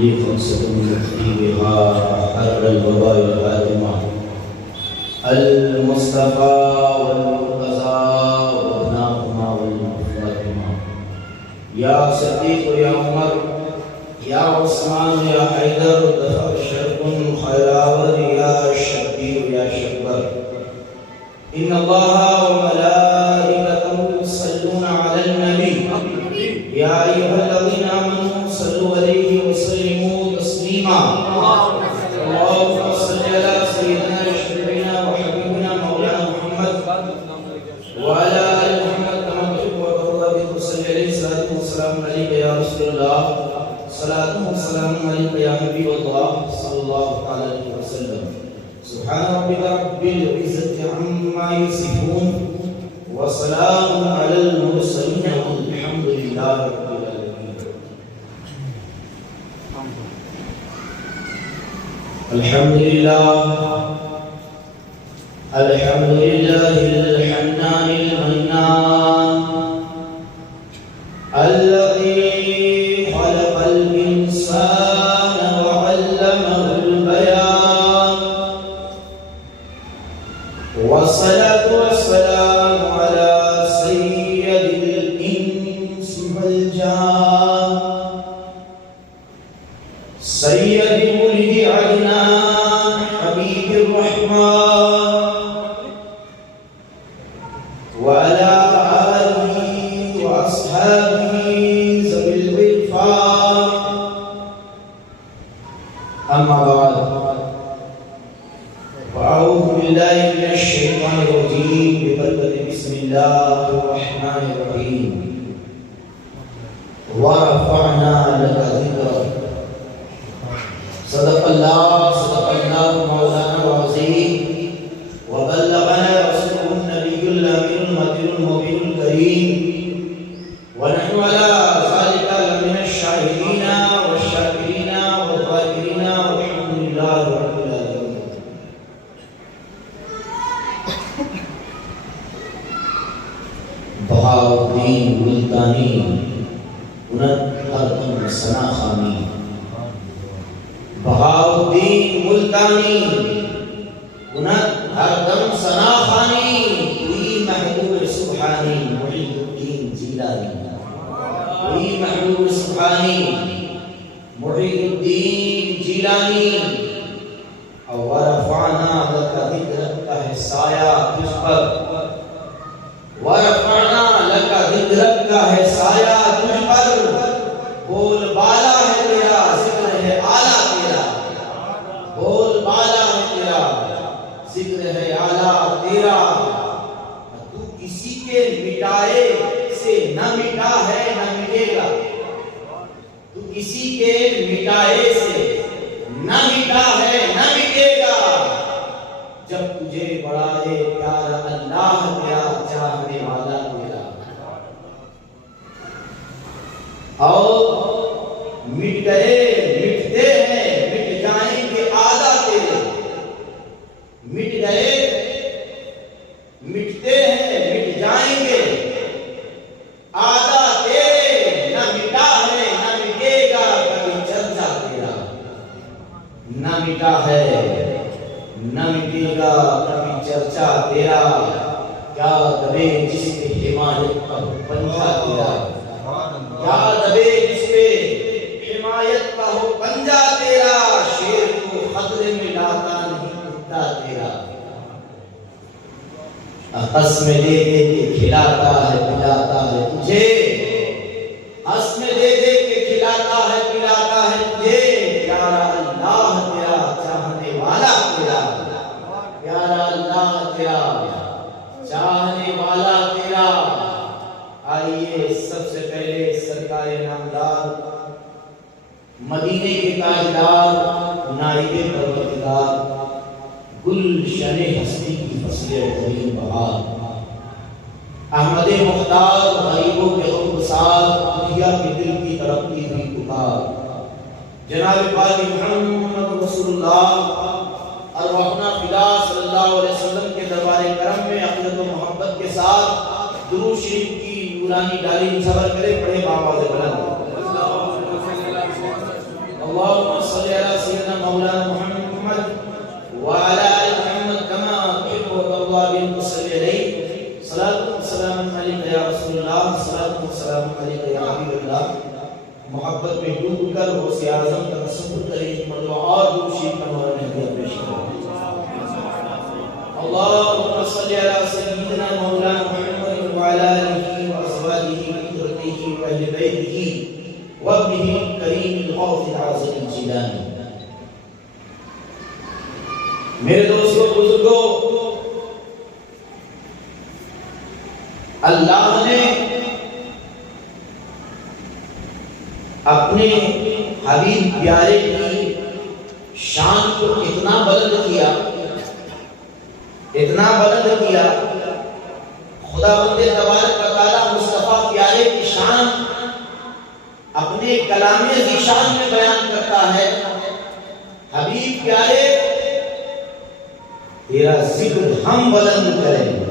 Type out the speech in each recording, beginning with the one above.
یہ خمسة يحيي بها حر الوباء الهادمة المصطفى والمرتضى وابناهما والفاطمة يا صديق يا عمر يا عثمان يا حيدر دفع شرق خيراور يا شبير يا شبر إن الله وملائكته يصلون على النبي يا أيها الذين آمنوا صلوا عليه وسلموا تسليما اللهم صل على سيدنا وشفيعنا وحبيبنا مولانا محمد وعلى آل محمد كما تحب وترضى بك وصل عليه صلاة وسلام عليك يا رسول الله صلاة وسلام عليك يا حبيب الله صلى الله عليه وسلم سبحان ربك رب العزة عما يصفون وسلام على المرسلين والحمد لله رب العالمين. الحمد لله الحمد لله الحنان المنان الذي خلق الإنسان وعلمه البيان والصلاة والسلام على سيد الإنس والجان سيد ولد عدنان حبيب الرحمن وعلى آله وأصحابه ذوي الغفران أما بعد فأعوذ بالله من الشيطان الرجيم ببركة بسم الله الرحمن الرحيم ورفعنا لك ذكرك صدق الله مولانا العظيم وبلغنا رسوله النبي الأمين المهدي المبين الكريم ونحن على ذلك لمن الشاهدين والشاكرين والذاكرين والحمد لله رب العالمين. بہاؤدین ملتانی انت ہرکن سنا خانی بہاؤدین ملتانی انت ہردم ثنا خانی کوئی محبوب سبحانی محی الدین جیلانی کوئی محبوب سبحانی محی الدین جیلانی ورفعنا لك ذکرک کا ہے سایہ تجھ پر ورفعنا لك ذکرک کا ہے سایہ تجھ پر بول بالا ہے تیرا ذکر ہے اعلیٰ تیرا بول بالا ہے تیرا ذکر ہے اعلیٰ تیرا تو کسی کے مٹائے سے نہ مٹا ہے نہ مٹے گا تو کسی کے مٹائے سے نہ مٹا ہے نہ مٹے گا جب تجھے بڑھائے پیارا اللہ تیرا چاہنے والا تیرا اور مٹ گئے مٹتے ہیں مٹ جائیں گے آدھا تیرے مٹ گئے مٹتے ہیں مٹ جائیں گے آدھا تیرے نہ مٹا ہے نہ مٹے گا کبھی چرچا تیرا نہ مٹا ہے نہ مٹے گا کبھی چرچا تیرا کیا دبے جس پہ حمایت کا پنجہ تیرا کیا دبے جس پہ حمایت کا ہو پنجہ تیرا شیر کو خطرے میں لاتا نہیں کتا تیرا ہنس میں دے دے کے کھلاتا ہے پلاتا ہے تجھے ہنس میں دے دے کے کھلاتا ہے پلاتا ہے تجھے پیارا اللہ تیرا چاہنے والا تیرا پیارا اللہ تیرا چاہنے والا تیرا آئیے سب سے پہلے سرکار نامدار مدینے کے تاجدار نائب پروردگار گلشن ہستی کی فصل کریم بہار احمد مختار غریبوں کے غم ساتھ دنیا کے دل کی تڑپتی ہوئی پکار جناب پاک محمد رسول اللہ ارواحنا فدا صلی اللہ علیہ وسلم کے دربار کرم میں عقیدت و محبت کے ساتھ درود شریف کی نورانی ڈالی مصور کرے پڑھے بآواز بلند اللهم صل على سيدنا مولانا محمد وعلى آل محمد كما تحب وترضى بهم وصل عليه صلاة والسلام عليك يا رسول الله صلاة والسلام عليك يا حبيب الله محبت میں ڈوب کر غوث اعظم کا تصور کریں مرتبہ اور دوشی کا نورانی ہدیہ پیش کریں اللهم صل على سيدنا مولانا محمد وعلى آله وأزواجه وذريته وأهل بيته وابنه الكريم الغوث العظيم الجيلاني میرے دوستو بزرگو اللہ نے اپنے حبیب پیارے کی شان کو اتنا بلند کیا خدا بندے تبارک و تعالی مصطفیٰ پیارے کی شان اپنے کلام ذیشان میں بیان کرتا ہے حبیب پیارے تیرا ذکر ہم بلند کریں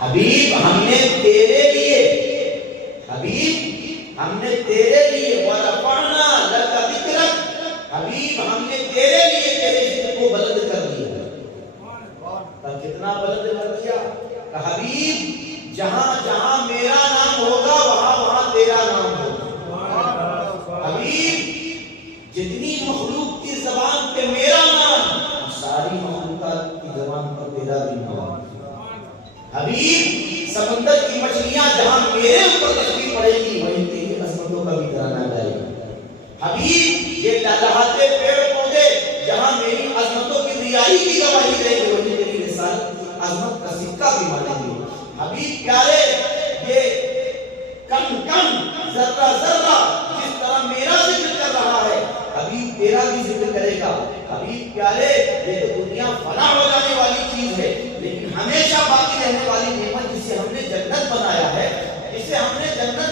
حبیب ہم نے تیرے لیے وَرَفَعْنَا لَكَ ذِكْرَكَ حبیب ہم نے تیرے لیے تیرے ذکر کو بلند کر دیا کتنا بلند کر دیا کہ حبیب جہاں جہاں میرا نام ہوگا وہاں وہاں تیرا نام ہوگا حبیب جتنی مخلوق کی زبان پہ میرا نام ساری مخلوقات کی زبان پر تیرا بھی نام حبیب سمندر کی مچھلیاں جہاں میرے اوپر تسبیح پڑے گی وہیں تیری عظمتوں کا بھی ترانہ گائے گا حبیب یہ لہلاتے پیڑ پودے جہاں میری عظمتوں کی ریائی کی گواہی دے گی وہیں تیری رسالت کی عظمت کا سکہ بھی مانیں گے حبیب پیارے یہ کم ذرہ ذرہ جس طرح میرا ذکر کر رہا ہے حبیب تیرا بھی ذکر کرے گا حبیب پیارے یہ تو دنیا فنا ہو جانے والی چیز ہے لیکن ہمیشہ باقی رہنے والی نعمت جسے ہم نے جنت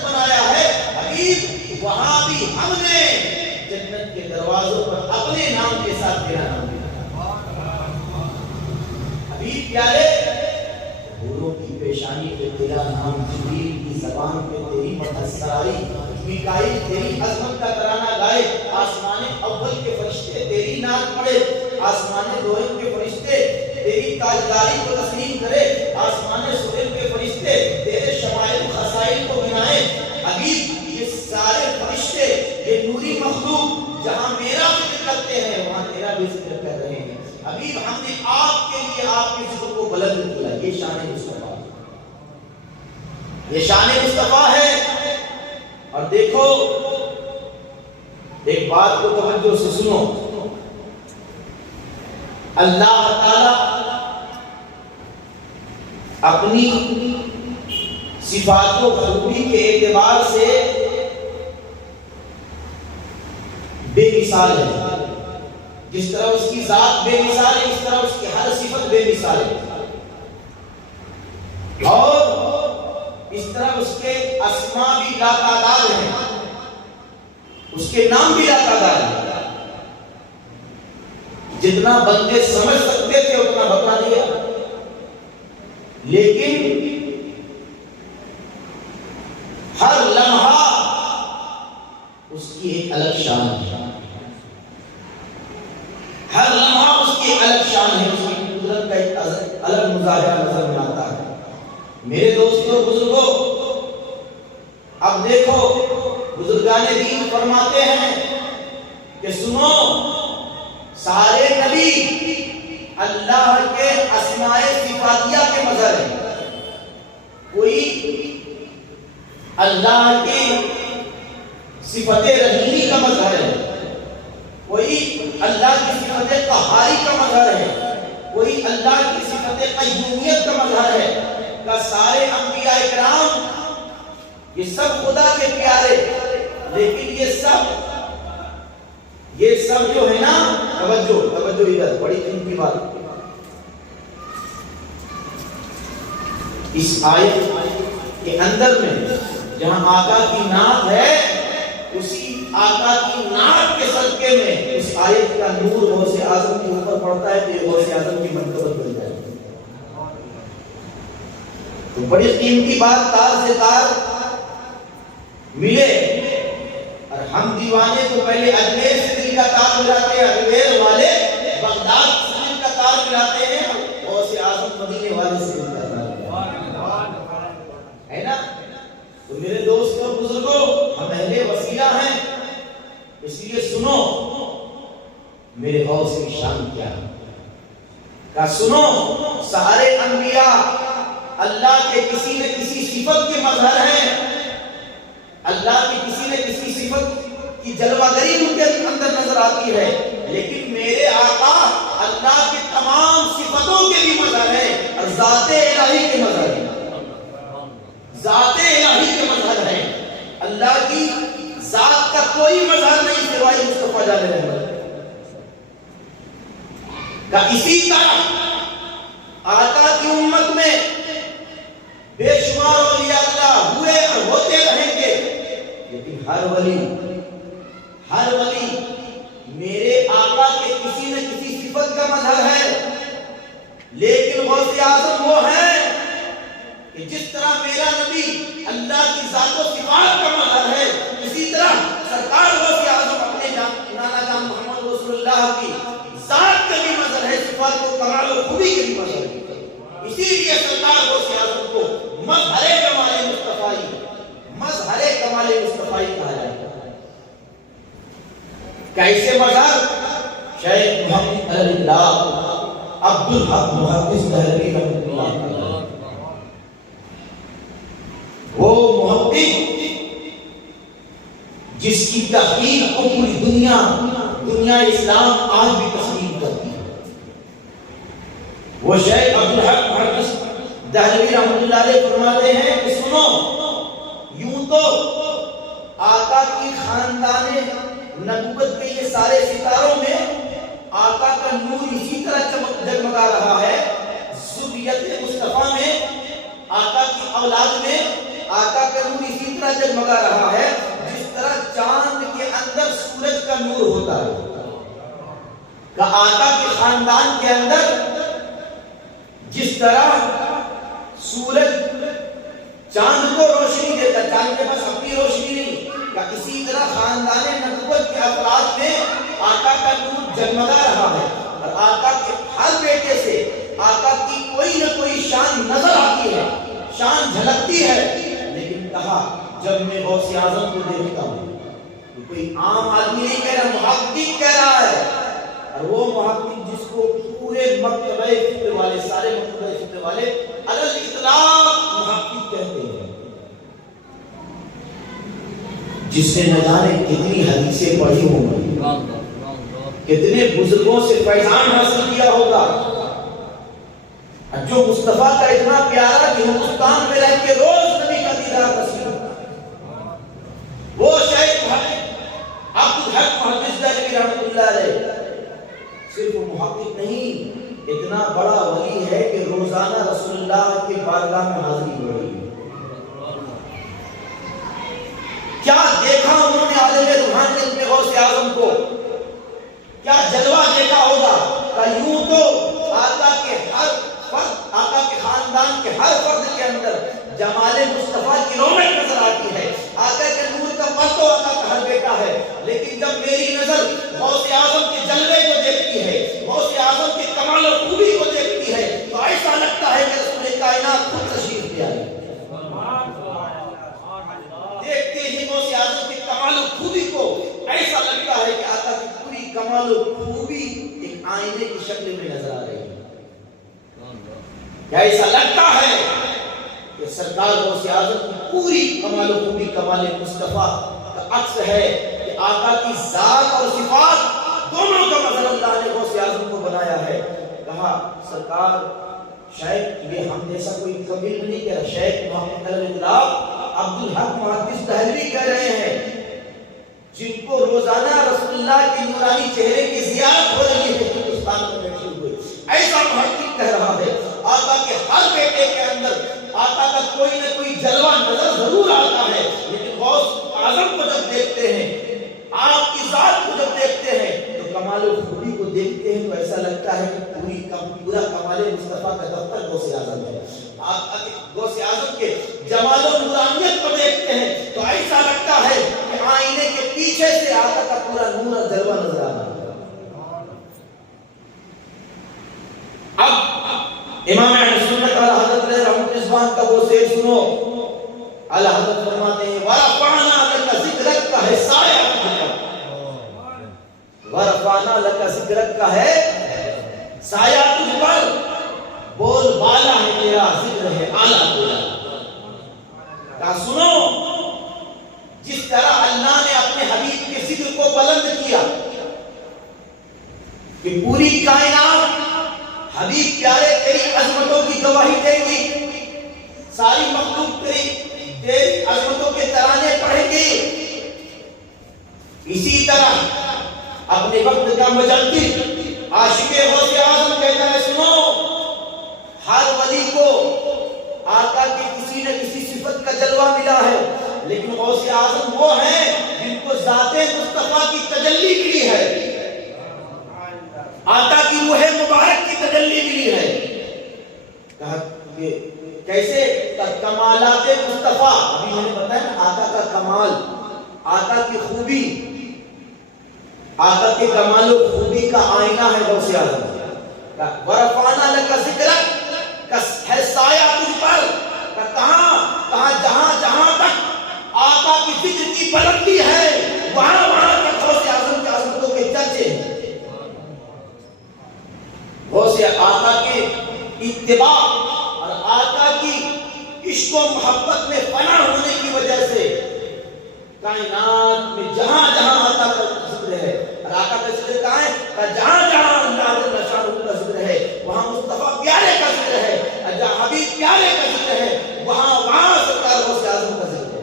بنایا ہے حبیب وہاں بھی ہم نے جنت کے دروازوں پر اپنے نام کے ساتھ تیرا نام دیا حبیب پیارے حوروں کی پیشانی پہ تیرا نام جبریل کی زبان پہ تیری مدح سرائی میکائیل تیری عظمت کا ترانہ گائے آسمان اول کے فرشتے تیری نعت پڑھے آسمان دوئم کے فرشتے تیری تاجداری کو تسلیم کرے آسمان سلیم کے فرشتے تیرے شمائل خسائل کو گنائے حبیب یہ سارے فرشتے یہ نوری مخلوق جہاں میرا ذکر کرتے ہیں وہاں تیرا بھی ذکر کر رہے ہیں حبیب ہم نے آپ کے لیے آپ کے ذکر کو بلند کیا یہ شان مصطفیٰ ہے اور دیکھو ایک بات کو توجہ سے سنو اللہ تعالی اپنی صفات و خوبی کے اعتبار سے بے مثال ہے جس طرح اس کی ذات بے مثال ہے اس طرح اس کی ہر صفت بے مثال ہے اور اس طرح اس کے اسماء بھی لا تعداد ہیں اس کے نام بھی لا تعداد ہیں جتنا بندے سمجھ سکتے تھے اتنا بتا دیا لیکن ہر لمحہ اس کی ایک الگ شان ہے ہر لمحہ اس کی الگ شان ہے اس کی قدرت کا ایک الگ مظاہرہ نظر میں آتا ہے میرے دوستوں بزرگوں اب دیکھو بزرگان دین فرماتے ہیں کہ سنو سارے نبی اللہ کے اسماء صفاتیہ کے مظہر ہیں کوئی اللہ کی صفت رحیمی کا مظہر ہے کوئی اللہ کی صفت قہاری کا مظہر ہے کوئی اللہ کی صفت قیومیت کا مظہر ہے کہ سارے انبیاء اکرام یہ سب خدا کے پیارے لیکن یہ سب جو ہے نا توجہ ادھر بڑی قیمتی بات اس آیت کے اندر میں جہاں آقا کی نعت ہے، اسی آقا کی نعت کے صدقے میں اس آیت کا نور غوث اعظم کے اوپر پڑتا ہے تو یہ غوث اعظم کی منقبت بن جائے گی۔ تو بڑی قیمتی بات، تار سے تار ملے، اور ہم دیوانے تو پہلے اجمیر سے دل کا تار ملاتے ہیں، اجمیر والے بغداد سے دل کا تار ملاتے ہیں، غوث اعظم مدینے والے سے دل کا تار ہے نا۔ تو میرے دوستوں اور بزرگوں، ہم اہل وسیلہ ہیں، اس لیے سنو میرے غوث کی شان کیا ہے، کہ سنو سارے انبیاء اللہ کے کسی نہ کسی صفت کے مظہر ہیں، اللہ کی کسی نہ کسی صفت کی جلوہ گری ان کے اندر نظر آتی ہے، لیکن میرے آقا اللہ کے تمام صفتوں کے بھی مظہر ہیں اور ذات الہی کے مظہر ہیں، ذات الہی کے مظہر ہیں۔ اللہ کی ذات کا کوئی مظہر نہیں سوائے مصطفیٰ جان رحمت کا۔ اسی طرح آقا کی امت میں بے شمار اولیاء اللہ ہوئے اور ہوتے رہیں گے، لیکن ہر ولی میرے آقا کے کسی نہ کسی صفت کا مظہر ہے، لیکن غوث اعظم وہ ہے کہ جس طرح میرا نبی اللہ کی ذات و صفات کا مظہر ہے، اسی طرح سرکار غوث اعظم اپنے نانا جان محمد رسول اللہ کی ذات کا بھی مظہر ہے، صفات و کمال و خوبی کے بھی مظہر ہے۔ اسی لیے سرکار غوث اعظم کو مظہر کمال مصطفی کہا جاتا ہے۔ کیسے مظہر؟ شیخ محمد اللہ عبدالحق محدث دہلوی رحمۃ اللہ علیہ، وہ محقق جس کی تحقیق کو پوری دنیا اسلام آج بھی تسلیم کرتی ہے، وہ شیخ عبدالحق محدث دہلوی رحمۃ اللہ علیہ فرماتے ہیں کہ سنو، یوں تو آقا کی خاندان نبوت کے یہ سارے ستاروں میں آقا کا نور اسی طرح جگمگا رہا ہے، ذریت مصطفیٰ میں آقا کی اولاد میں آقا کا نور اسی طرح جگمگا رہا ہے جس طرح چاند کے اندر سورج کا نور ہوتا ہے، کہ آقا کے خاندان کے اندر جس طرح سورج چاند کو روشنی دیتا، چاند کے پاس اپنی روشنی نہیں، کہ اسی طرح خاندان نبوت کے افراد میں آقا کا نور جگمگا رہا ہے، اور آقا کے ہر بیٹے سے آقا کی کوئی نہ کوئی شان نظر آتی ہے، شان جھلکتی ہے۔ لیکن کہا جب میں غوث اعظم کو دیکھتا ہوں، کوئی عام آدمی نہیں کہہ رہا، محقق کہہ رہا ہے، اور وہ محقق جس کو پورے مکتبہ فکر والے، سارے مکتبہ فکر والے علی الاطلاق محقق کہتے ہیں، جس نے نہ جانے کتنی حدیثیں پڑھی ہوں گی، کتنے بزرگوں سے فیضان حاصل کیا ہوگا، جو مصطفیٰ کا اتنا پیارا کہ ہندوستان میں رہ کے روز نبی کا دیدار نصیب، وہ شیخ عبدالحق محدث دہلوی رحمۃ اللہ علیہ صرف محقق نہیں، اتنا بڑا ولی ہے کہ روزانہ رسول اللہ کے بارگاہ میں حاضری ہو رہی ہے۔ کیا دیکھا انہوں نے عالم روحانیت میں غوث اعظم کو، کیا جلوہ دیکھا ہوگا، کہ یوں تو آقا کے ہر فرد، آقا کے خاندان کے ہر فرد کے اندر جمال مصطفیٰ کی رونق نظر آتی ہے، آقا کے نور کا پرتو آقا کا ہر بیٹا ہے، لیکن جب میری نظر غوث اعظم کے جلوے کو دیکھتی ہے، غوث اعظم کے کمال و خوبی کو دیکھتی ہے، تو ایسا لگتا ہے کہ رسول کائنات خود تشریف لے آئی۔ دیکھتے ہی غوث اعظم کے کمال و خوبی کو ایسا لگتا ہے کہ آقا کی پوری کمال و خوبی ایک آئینے کی شکل میں نظر آ رہی ہے۔ کیا ایسا لگتا ہے کہ سرکار غوث اعظم کی پوری کمال و خوبی کمال مصطفیٰ کا عکس ہے، کہ آقا کی ذات اور صفات دونوں کا مظہر اللہ نے غوث اعظم کو بنایا ہے۔ کہا سرکار شیخ یہ ہم جیسا کوئی کبیر نہیں کہہ رہا، شیخ محمد اللہ عبدالحق محدث دہلوی کہہ رہے ہیں، جن کو روزانہ رسول اللہ کے نورانی چہرے کی زیارت ہو رہی ہے ہندوستان میں بیٹھے ہوئے، ایسا محقق کہہ رہا ہے آقا کے ہر بیٹے کے اندر آقا کو جب دیکھتے ہیں، آپ کی ذات کو جب دیکھتے ہیں تو کمال و خوبی کو دیکھتے ہیں تو ایسا لگتا ہے کہ پورا کمال مصطفیٰ کا دفتر غوث اعظم ہے۔ آپ غوث اعظم کے جمال و نورانیت کو دیکھتے ہیں تو ایسا لگتا ہے کہ آئینے کے پیچھے سے آقا کا پورا نور اور جلوہ نظر آ رہا ہے۔ اب امام اہل سنت اعلی حضرت رحمۃ رضوان کا وہ شعر سنو۔ اعلی حضرت فرماتے ہیں ورفعنا لک ذکرک کا ہے سایہ تجھ پر، ورفعنا لک ذکرک کا ہے سایہ تجھ پر، بول بالا ہے تیرا ذکر ہے اعلیٰ تیرا۔ کہا سنو، جس طرح اللہ نے اپنے حبیب کے ذکر کو بلند کیا کہ پوری کائنات حبیب پیارے تیری عظمتوں کی گواہی دے گی، ساری مخلوق تیری عظمتوں کے ترانے پڑھیں گی، اسی طرح اپنے وقت کا مجدد عاشق غوث اعظم کہتا ہے سنو، ہر ولی کو آقا کی کسی نہ کسی صفت کا جلوہ ملا ہے، لیکن غوث اعظم وہ ہیں جن کو ذات مصطفیٰ کی تجلی ملی ہے، آقا کی روح مبارک کی تجلی ملی ہے۔ کہا کیسے؟ کمالات مصطفیٰ، ابھی میں نے بتایا نا آقا کا کمال، آقا کی خوبی، آقا کے کمال و خوبی کا آئینہ ہے غوث اعظم۔ ورفعنا لک ذکرک کا ہے سایہ تجھ پر، کہاں جہاں تک آقا کی ذکر کی بلندی ہے وہاں تک غوث اعظم کی عظمتوں کے چرچے ہیں۔ غوث آقا کے اتباع اور آقا کی عشق و محبت میں فنا ہونے کی وجہ سے کائنات میں جہاں آقا کا ذکر ہے، اور آقا کا ذکر کہاں ہے؟ جہاں اللہ جل شانہ کا ذکر ہے وہاں مصطفیٰ پیارے کا ذکر ہے، جہاں حبیب پیارے کا ذکر ہے وہاں سرکار غوث اعظم کا ذکر ہے۔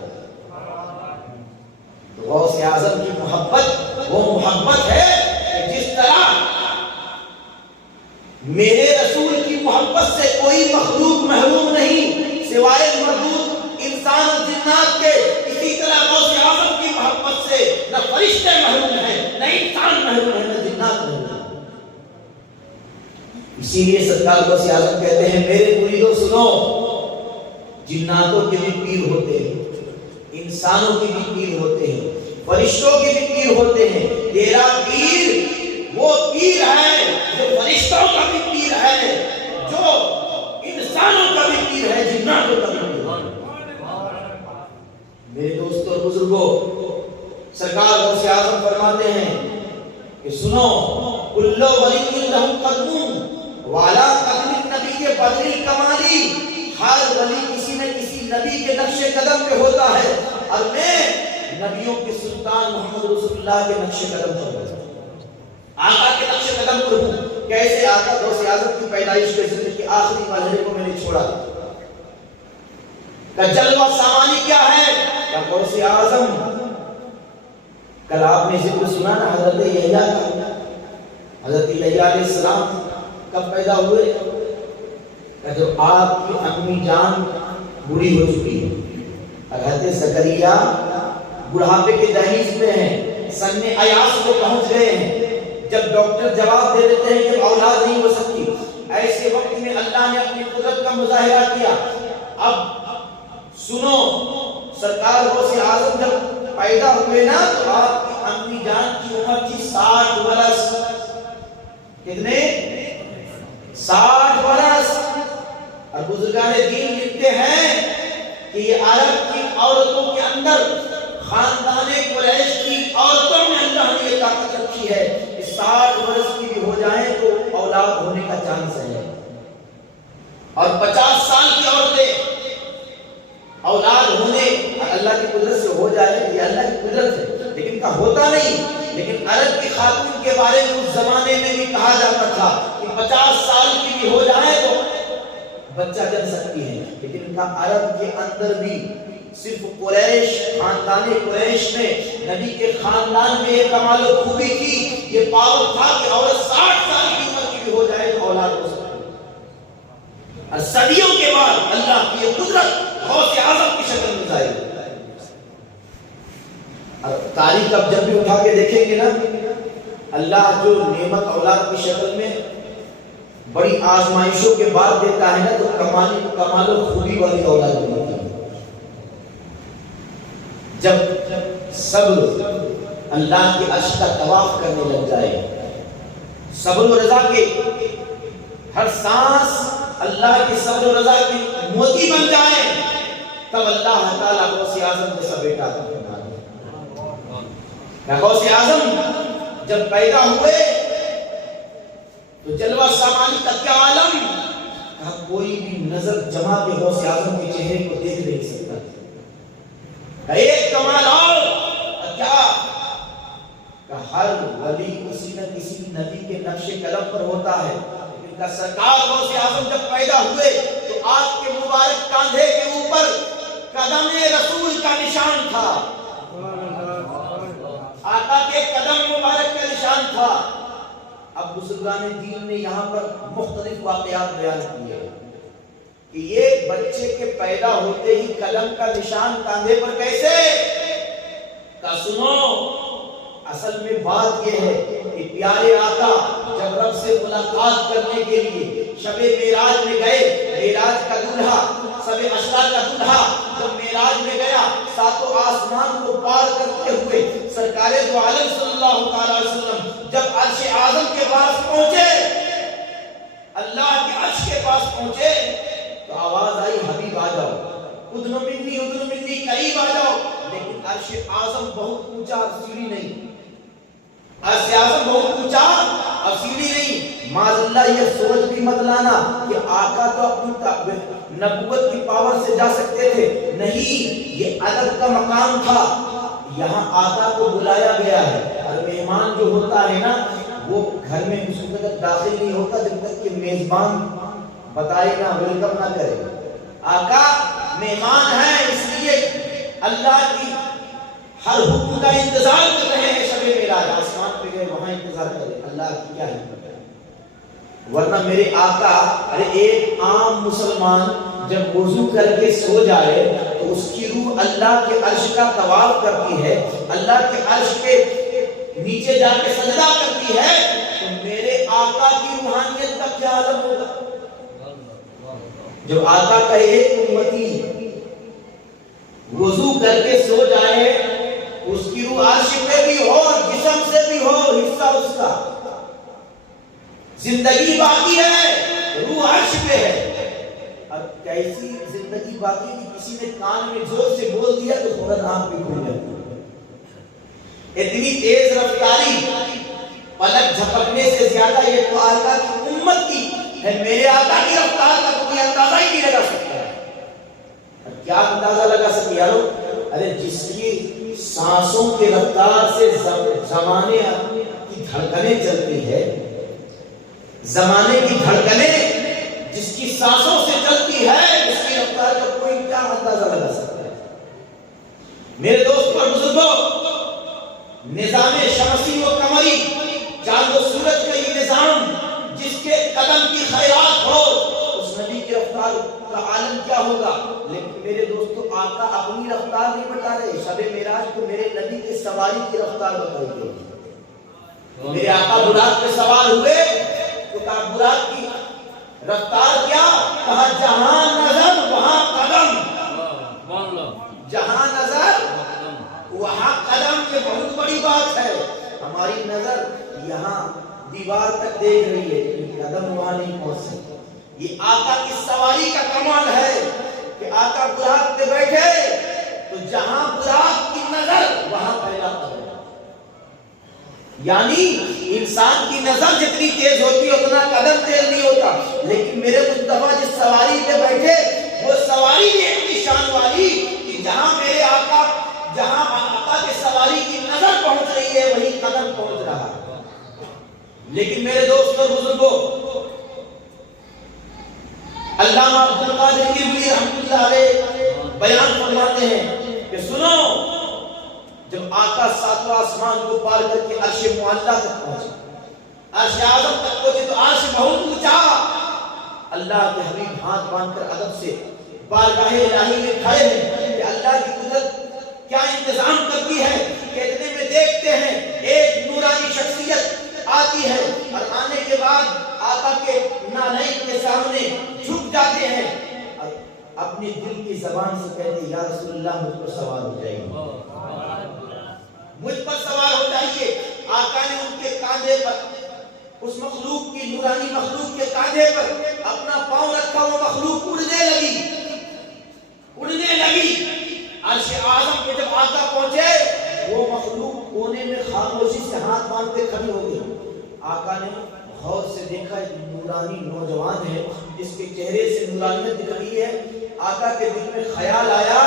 تو غوث اعظم کی محبت وہ محبت ہے کہ جس طرح میرے رسول کی محبت سے کوئی مخلوق محروم نہیں سوائے مردود انسان اور جنات کے، اسی طرح غوث اعظم کی محبت سے نہ فرشتے محروم ہیں، نہ انسان محروم ہیں، نہ جنات محروم ہیں۔ اسی لیے سرکار غوث اعظم کہتے ہیں میرے مریدوں سنو، جناتوں کے بھی پیر ہوتے ہیں، انسانوں کے بھی پیر ہوتے ہیں، فرشتوں کے بھی پیر ہوتے ہیں، تیرا پیر وہ پیر ہے جو فرشتوں کا بھی پیر ہے، جو انسانوں کا بھی پیر ہے، جناتوں کا بھی پیر ہے۔ میرے دوستوں اور بزرگوں، سرکار غوث اعظم فرماتے ہیں کہ سنو کلو ولی لہ قدم والا قدم النبی بدر الکمالی، ہر ولی کسی نہ کسی نبی کے نقش قدم پہ ہوتا ہے، اور میں نبیوں کے سلطان محمد رسول اللہ کے نقش قدم پر ہوں، آقا کے نقش قدم پر ہوں۔ کیسے؟ آقا غوث اعظم کی پیدائش کے ذکر کے آخری مرحلے کو میں نے چھوڑا کہ جلوہ سامانی کیا ہے؟ کہ غوث اعظم، کل آپ نے ذکر سنا نا حضرت یحییٰ کا، حضرت یحییٰ علیہ السلام کب پیدا ہوئے؟ کہ جب آپ کی امی جان بوڑھی ہو چکی ہے، حضرت زکریا بڑھاپے کے دہلیز میں ہیں، سن ایاس کو پہنچ گئے ہیں، جب ڈاکٹر جواب دے دیتے ہیں کہ اولاد نہیں ہو سکتی، ایسے وقت میں اللہ نے اپنی قدرت کا مظاہرہ کیا۔ اب سنو، سرکار غوث اعظم جب پیدا ہوئے نا تو آپ کی امی جان کی عمر تھی 60 برس۔ کتنے؟ 60 برس۔ اور بزرگان دین لکھتے ہیں کہ یہ عرب کی عورتوں کے اندر، خاندان قریش کی عورتوں میں اللہ نے یہ طاقت رکھی ہے کہ 60 برس کی بھی ہو جائیں تو اولاد ہونے کا چانس ہے، اور 50 سال کی عورتیں اولاد ہونے اللہ کی قدرت سے ہو جائے، یہ اللہ کی قدرت ہے، لیکن کا ہوتا نہیں۔ لیکن عرب کی خاتون کے بارے میں اس زمانے میں بھی کہا جاتا تھا کہ 50 سال کی بھی ہو جائے تو بچہ جن سکتی ہے، لیکن ان کا عرب کے اندر بھی صرف قریش، خاندان قریش نے نبی کے خاندان میں یہ کمال و خوبی کی، یہ پاور تھا کہ عورت 60 سال کی عمر کی بھی ہو جائے تو اولاد ہو سکتی ہے۔ اور صدیوں کے بعد اللہ کی یہ قدرت غوث اعظم کی شکل میں ظاہر ہوئی۔ تاریخ اب جب بھی اٹھا کے دیکھیں گے نا، اللہ جو نعمت اولاد کی شکل میں بڑی آزمائشوں کے بعد دیتا ہے نا، تو کمال و خوبی والی اولاد ہوتی ہے۔ جب صبر اللہ کے عرش کا طواف کرنے لگ جائے، صبر و رضا کے ہر سانس اللہ کی صبر و رضا کی موتی بن جائے، تب اللہ تعالیٰ غوث اعظم جیسا بیٹا عطا فرماتا ہے۔ غوث اعظم جب پیدا ہوئے تو جلوہ سامانی کا کیا عالم، کہا کوئی بھی نظر جما کے غوث اعظم کے چہرے کو دیکھ نہیں سکتا۔ ایک کمال اور کیا، کہ ہر ولی کسی نہ کسی نبی کے نقش قلم پر ہوتا ہے، لیکن کا سرکار غوث اعظم جب پیدا ہوئے تو آپ کے مبارک کاندھے کے اوپر قدم رسول کا نشان تھا، آقا کے قدم مبارک کا نشان تھا۔ اب بزرگان دین نے یہاں پر مختلف واقعات بیان کیے کہ یہ بچے کے پیدا ہوتے ہی قدم کا نشان کاندھے پر کیسے، کہ سنو اصل میں بات یہ ہے کہ پیارے آقا جب رب سے ملاقات کرنے کے لیے شب معراج میں گئے، معراج کا دلہا شب اسرا کا دلہا جب معراج میں گیا، ساتوں آسمان کو پار کرتے ہوئے سرکار دو عالم صلی اللہ علیہ وسلم جب عرش اعظم کے پاس پہنچے، اللہ کے عرش کے پاس پہنچے، تو آواز آئی حبیب آ جاؤ، ادنو منی قریب آ جاؤ، لیکن عرش اعظم بہت اونچا اور سیڑھی نہیں، عرش اعظم بہت اونچا اور سیڑھی نہیں۔ معاذ اللہ یہ سوچ بھی مت لانا کہ آقا تو اپنی نبوت کی پاور سے جا سکتے تھے، نہیں، یہ ادب کا مقام تھا، یہاں آقا کو بلایا گیا ہے، اور مہمان جو ہوتا ہے نا وہ گھر میں اس وقت داخل نہیں ہوتا جب تک کہ میزبان بتائے نہ، ویلکم نہ کرے۔ آقا مہمان ہے، اس لیے اللہ کی ہر حکم کا انتظار کر رہے ہیں، شب معراج آسمان پہ گئے وہاں انتظار کرے، اللہ کی کیا حکمت ہے۔ ورنہ میرے آقا، ارے ایک عام مسلمان جب وضو کر کے سو جائے تو اس کی روح اللہ کے عرش کا طواف کرتی ہے، اللہ کے عرش کے نیچے جا کے سجدہ کرتی ہے، تو میرے آقا کی روحانیت کا کیا عالم ہوگا۔ جب آقا کا ایک امتی وضو کر کے سو جائے، اس کی روح عرش پہ بھی ہو، جسم سے بھی ہو، حصہ اس کا، زندگی باقی ہے، روح عرش پہ ہے۔ اور کیسی زندگی باقی کی کسی نے کان میں زور سے بول دیا تو فوراً آنکھ بھی کھل جاتی، اتنی تیز رفتاری، پلک جھپکنے سے زیادہ یہ تو آقا کی امت کی ہے، میرے آقا کی رفتار کا کوئی اندازہ ہی نہیں لگا سکتا ہے۔ کیا اندازہ لگا سکتے یارو، ارے جس کی سانسوں کے رفتار سے زمانے کی دھڑکنیں چلتی ہے، زمانے کی دھڑکنیں جس کی سانسوں سے چلتی ہے، اس کی رفتار کا کوئی کیا اندازہ لگا سکتا ہے۔ میرے دوست اور بزرگوں، نظام شمسی و قمری، چاند و سورج کا یہ نظام، جس کے قدم کی خیرات ہو، اس نبی کی رفتار کا عالم کیا ہوگا۔ لیکن میرے دوستو، آقا اپنی رفتار نہیں بتا رہے، شب معراج کو میرے نبی کے سواری کی رفتار بتائی گئی۔ میرے آقا براق پہ سوار ہوئے تو کہا براق کی رفتار کیا، کہا جہاں نظر وہاں قدم، جہاں نظر وہاں قدم۔ یہ بہت بڑی بات ہے، ہماری نظر یہاں دیوار تک دیکھ رہی ہے لیکن قدم وہاں نہیں پہنچ سکتی۔ یہ آقا کی سواری کا کمال ہے کہ آقا براق پہ بیٹھے تو جہاں براق کی نظر وہاں پہلا قدم۔ یعنی انسان کی نظر جتنی تیز ہوتی ہے اتنا قدم تیز نہیں ہوتا، لیکن میرے مصطفیٰ جس سواری پہ بیٹھے وہ سواری بھی اتنی شان والی کہ جہاں میرے آقا، جہاں آقا کے سواری کی نظر پہنچ رہی ہے وہی قدم پہنچ رہا ہے۔ لیکن میرے دوستوں بزرگوں، علامہ عبد القادر کیبلی رحمۃ اللہ علیہ بیان فرماتے ہیں کہ سنو، جب آقا ساتواں آسمان کو پار کر کے عرش معلیٰ تک پہنچے، عرش اعظم تک پہنچے تو عرش بہت اونچا، اللہ کے حبیب ہاتھ باندھ کر ادب سے بارگاہ الہی میں کھڑے ہیں کہ اللہ کی قدرت کیا انتظام کرتی ہے کہ اتنے دیکھتے ہیں ایک نورانی شخصیت آتی ہے اور آنے کے بعد آقا کے نالین کے سامنے جھک جاتے ہیں اور اپنے دل کی زبان سے کہتے ہیں یا رسول اللہ مجھ پر سوار ہو جائیے، مجھ پر سوار ہو جائیے۔ آقا نے ان کے کاندھے پر، اس مخلوق کی نورانی مخلوق کے کاندھے پر اپنا پاؤں رکھا، وہ مخلوق اڑنے لگی۔ عرش اعظم پہ جب آقا پہنچے وہ مخلوق کونے میں خاموشی سے ہاتھ باندھے کھڑی ہو گئی۔ آقا نے غور سے دیکھا ایک نورانی نوجوان ہے جس کے چہرے سے نورانیت دکھ رہی ہے۔ آقا کے دل میں خیال آیا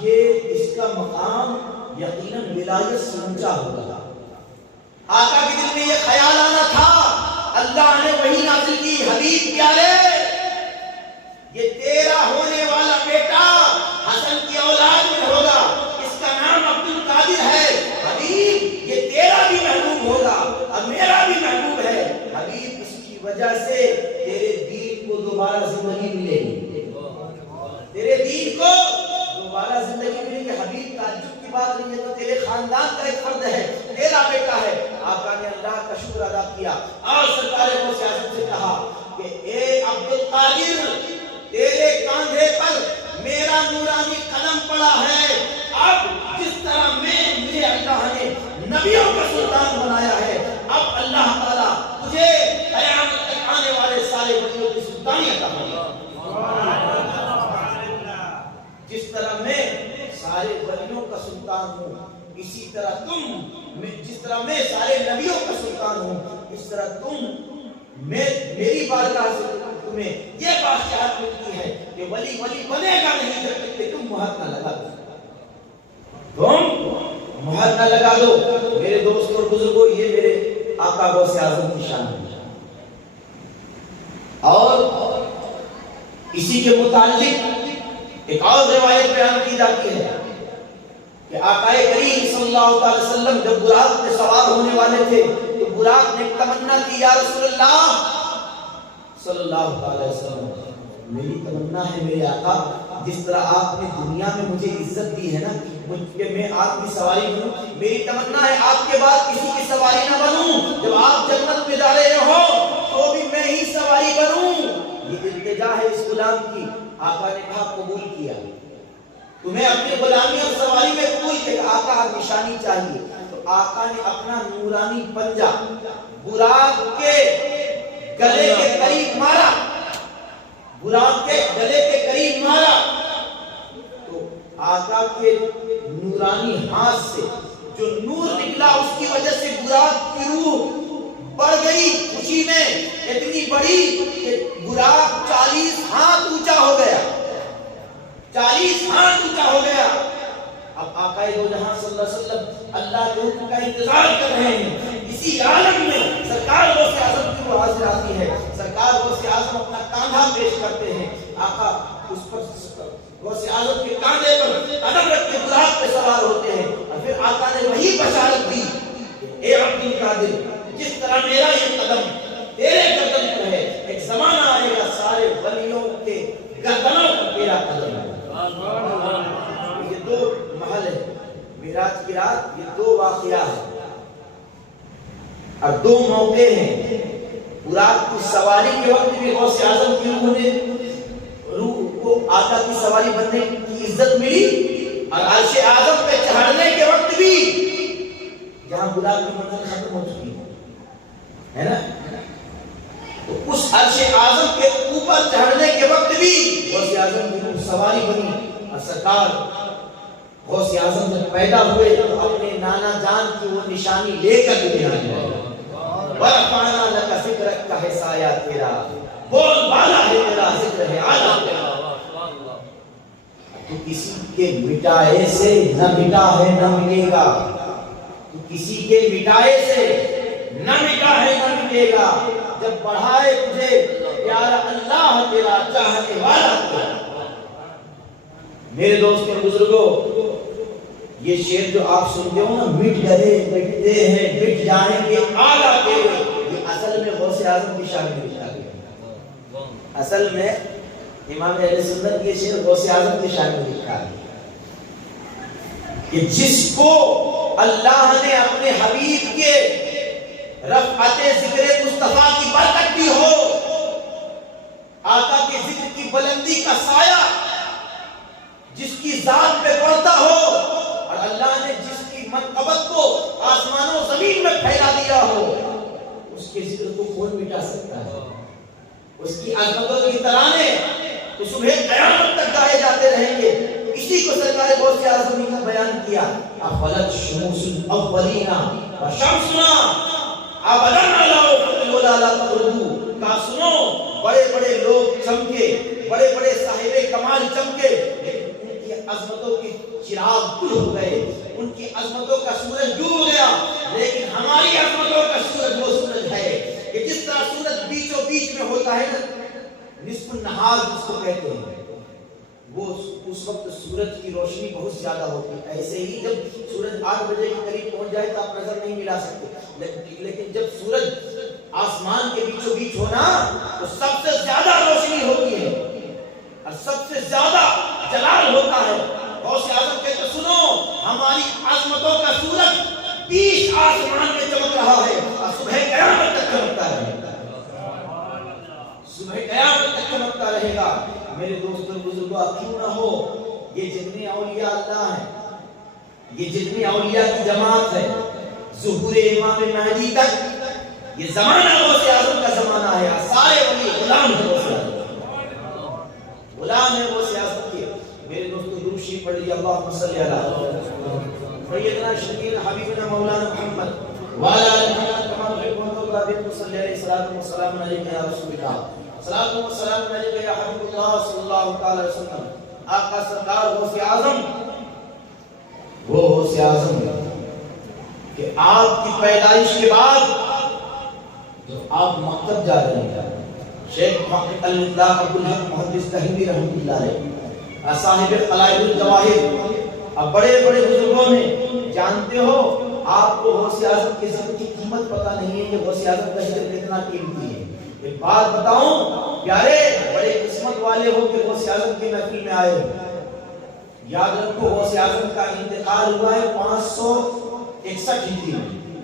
یہ اس کا مقام یقیناً ولایت سے اونچا ہوگا۔ آقا کے دل میں یہ خیال آنا تھا، اللہ نے وحی نازل کی، حبیب پیارے یہ تیرا ہونے والا بیٹا حسن کی اولاد میں ہوگا، اس کا نام عبد القادر ہے، حبیب یہ تیرا بھی محبوب ہوگا اور میرا بھی محبوب ہے، حبیب اس کی وجہ سے تیرے دین کو دوبارہ زندگی ملے گی، تیرے دین کو دوبارہ زندگی ملے گی۔ حبیب تعجب کی بات نہیں ہے، تو تیرے خاندان کا ایک فرد ہے، تیرا بیٹا ہے۔ آقا نے اللہ کا شکر ادا کیا اور سرکار غوث اعظم سے کہا کہ اے عبد القادر تیرے کاندھے پر میرا نورانی قلم پڑا ہے، اب جس طرح مجھے اللہ نے نبیوں کا سلطان بنایا ہے، اب اللہ تعالیٰ تجھے قیامت تک آنے والے سارے ولیوں کی سلطانی عطا فرمائے۔ جس طرح میں سارے ولیوں کا سلطان ہوں، اسی طرح جس طرح میں سارے نبیوں کا سلطان ہوں، اس طرح میری بارگاہ سے تمہیں یہ بادشاہت ملتی ہے کہ ولی بنے گا نہیں جب تک کہ تم مہر نہ لگا دو، مہر نہ لگا دو۔ میرے دوست اور بزرگوں، یہ میرے آقا غوث اعظم کی شان ہے۔ اور اسی کے متعلق ایک اور روایت بیان کی جاتی ہے کہ آقا کریم صلی اللہ علیہ وسلم جب براق پہ سوار ہونے والے تھے تو براق نے تمنا کی، یا رسول اللہ صلی اللہ علیہ وسلم میری تمنا ہے میرے آقا، جس طرح آپ نے دنیا میں مجھے عزت دی ہے نا کہ میں آپ کی سواری بنوں، میری تمنا ہے آپ کے بعد کسی کی سواری نہ بنوں، جب آپ جنت میں جا رہے ہو تو بھی میں ہی سواری بنوں۔ یہ التجا ہے اس غلام کی۔ آقا نے کہا قبول کیا، تمہیں اپنی غلامی اور سواری میں قبول کیا۔ آقا نشانی چاہیے، تو آقا نے اپنا نورانی پنجہ براق کے گلے کے قریب مارا، براق کے گلے کے قریب مارا، تو آقا کے نورانی ہاتھ سے جو نور نکلا اس کی وجہ سے براق کی روح بڑھ گئی خوشی میں، اتنی بڑی کہ براق 40 ہاتھ اونچا ہو گیا، 40 ہاتھ اونچا ہو گیا۔ اب آقا دو جہاں صلی اللہ علیہ وسلم اللہ کے حکم کا انتظار کر رہے ہیں۔ اسی عالم میں سرکار غوث اعظم کی وہ حاضر آتی ہے، سرکار غوث اعظم اپنا کاندھا پیش کرتے ہیں، آقا اس پر غوث اعظم کے کاندھے پر قدم رکھ کے براق پہ سوار ہوتے ہیں، اور پھر آقا نے وہی بشارت دی کہ اے عبد القادر جس طرح میرا یہ قدم تیرے گردن پر ہے، ایک زمانہ آئے گا سارے ولیوں کے گردنوں پر تیرا قدم ہے۔ یہ دو محل ہے، معراج کی رات، یہ دو واقعہ ہے اور دو موقع ہیں۔ براق کی سواری کے وقت بھی غوث اعظم کی روح کو آقا کی سواری بننے کی عزت ملی، اور عرش اعظم پہ چڑھنے کے وقت بھی جہاں براق کی منزل ختم ہو چکی ہے نا، تو اس عرش اعظم کے اوپر چڑھنے کے وقت بھی غوث اعظم کی روح سواری بنی، اور سرکار غوث اعظم جب پیدا ہوئے تو اپنے نانا جان کی وہ نشانی لے کر دنیا میں آئے۔ وَرَفَعْنَا لَكَ ذِكْرَكَ ہے سایہ تیرا، بول بالا ہے تیرا، ذکر ہے اعلیٰ تیرا۔ تو کسی کے مٹائے سے نہ مٹا ہے نہ مٹے گا، تو کسی کے مٹائے سے نہ مٹا ہے نہ مٹے گا، جب بڑھائے تجھے پیارا اللہ تیرا، چاہنے والا تیرا۔ میرے دوست اور بزرگوں، یہ شعر جو آپ سنتے ہو نا، مٹ گئے مٹتے ہیں مٹ جائیں گے اعلیٰ تیرے، یہ اصل میں غوث اعظم کی شان میں لکھا گیا۔ اصل میں امام اہل سنت یہ شعر غوث اعظم کی شان میں لکھا ہے کہ جس کو اللہ نے اپنے حبیب کے رفعت ذکر مصطفیٰ کی برکت دی ہو، آقا کے ذکر کی بلندی کا سایہ جس کی ذات پہ پڑتا ہو، اور اللہ نے جس کی منقبت کو آسمان و زمین میں پھیلا دیا ہو، اس کے ذکر کو کون مٹا سکتا ہے؟ اس کی عظمتوں کی ترانے تو صبح قیامت تک گائے جاتے رہیں گے۔ اسی کو سرکار غوث اعظم نے بیان کیا، افلت شموس الاولین وشمسنا ابدا لا افضل ولا لا تغربو۔ کہا سنو، بڑے بڑے لوگ چمکے، بڑے بڑے صاحب کمال چمکے، لیکن ان کی عظمتوں کے چراغ گل ہو گئے، ان کی عظمتوں کا سورج ڈوب گیا، لیکن ہماری عظمتوں کا سورج وہ سورج ہے کہ جس طرح سورج بیچوں بیچ میں ہوتا ہے نا، نصف النہار جس کو کہتے ہیں، وہ اس وقت سورج کی روشنی بہت زیادہ ہوتی ہے۔ ایسے ہی جب سورج 8 بجے کے قریب پہنچ جائے تو آپ نظر نہیں ملا سکتے، لیکن جب سورج آسمان کے بیچوں بیچ ہونا تو سب سے زیادہ روشنی ہوتی ہے اور سب سے زیادہ جلال ہوتا ہے۔ غوث اعظم کہتے سنو، ہماری عظمتوں کا سورج 20 آسمان میں چمک رہا ہے اور صبح قیامت تک چمکتا رہے گا، صبح قیامت تک چمکتا رہے گا۔ میرے دوستوں بزرگوں، کیوں نہ ہو، یہ جتنے اولیاء اللہ ہیں، یہ جتنی اولیاء کی جماعت ہے، ظہور امام مہدی تک یہ زمانہ غوث اعظم کا زمانہ ہے، سارے ولی غلام ہیں غوث اعظم، غلام ہیں غوث اعظم کے۔ میرے دوستوں درود شریف پڑھ لیجیے، اللہم صلی علی سیدنا شفیع حبیبنا مولانا محمد وعلی آل محمد کما تحب و ترضى، صلی علیہ الصلوۃ والسلام علیک یا رسول اللہ، صلاۃ و سلام علیک یا حبیب اللہ صلی اللہ تعالی علیہ وسلم۔ آقا سرکار غوث اعظم، وہ غوث اعظم کہ آپ کی پیدائش کے بعد جو آپ مکتب جا رہے ہیں، شیخ محمد اللہ عبدالحق محدث تہیوی رحمۃ اللہ علیہ، صاحب قلائد الجواہر، اب بڑے بڑے بزرگوں میں جانتے ہو، آپ کو غوث اعظم کے ذکر کی قیمت پتہ نہیں ہے کہ غوث اعظم کا ذکر کتنا قیمتی ہے۔ ایک بات بتاؤں پیارے، بڑے قسمت والے ہو کہ غوث اعظم کی محفل میں آئے ہو۔ یاد رکھو غوث اعظم کا انتقال ہوا ہے 561 ہجری میں،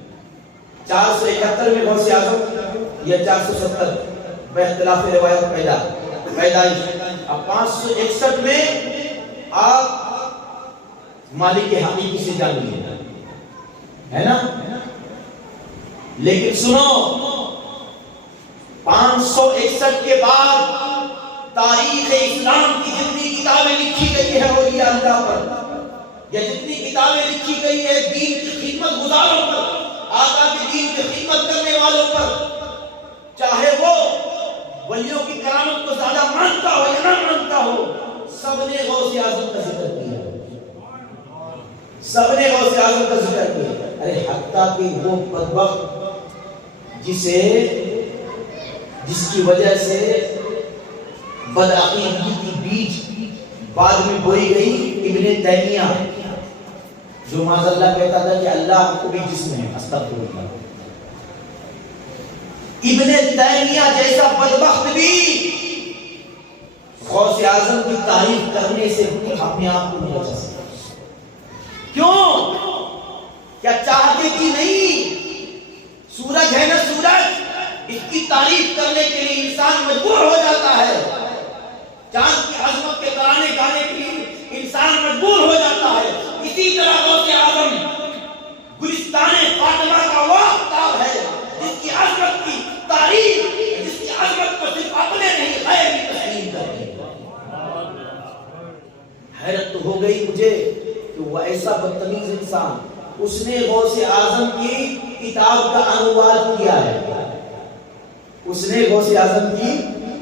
471 میں غوث اعظم یا 470 میں اختلاف روایت پیدائش، اب 561 میں آپ مالک حقیقی سے جان لیے ہے نا۔ لیکن سنو، 561 کے بعد تاریخ اسلام کی جتنی کتابیں لکھی گئی ہے اولیاء اللہ پر، یا جتنی کتابیں لکھی گئی ہے دین کی خدمت گزاروں پر، آقا کے دین کی خدمت کرنے والوں پر، چاہے وہ ولیوں کی کرامت کو زیادہ مانتا ہو یا نہ مانتا ہو، سب نے غوث اعظم کا ذکر کیا، سب نے غوث اعظم کا ذکر کیا۔ ارے حتیٰ کہ وہ بدبخت جس کی وجہ سے بدعقیدگی کی بیج بعد میں بوئی گئی، ابن تیمیہ، جو معاذ اللہ کہتا تھا کہ اللہ کو بھی جسم ہے، استغفر اللہ، ابن تیمیہ جیسا بدبخت بھی غوث اعظم کی تعریف کرنے سے اپنے آپ کو نہیں بچا سکتا۔ کیوں؟ کیا چاہتے کہ نہیں؟ سورج ہے نا، سورج، اس کی تعریف کرنے کے لیے انسان مجبور ہو جاتا ہے، چاند کی عظمت کے ترانے گانے کے لیے انسان مجبور ہو جاتا ہے۔ اسی طرح غوث اعظم گلستان فاطمہ کا وہ آفتاب ہے جس کی عظمت کی تعریف، جس کی عظمت کو صرف اپنے نہیں غیر بھی تسلیم کرتے ہیں۔ حیرت تو ہو گئی مجھے کہ وہ ایسا بدتمیز انسان، اس نے غوث اعظم کی کتاب کا انواد کیا ہے، اس نے غوث اعظم کی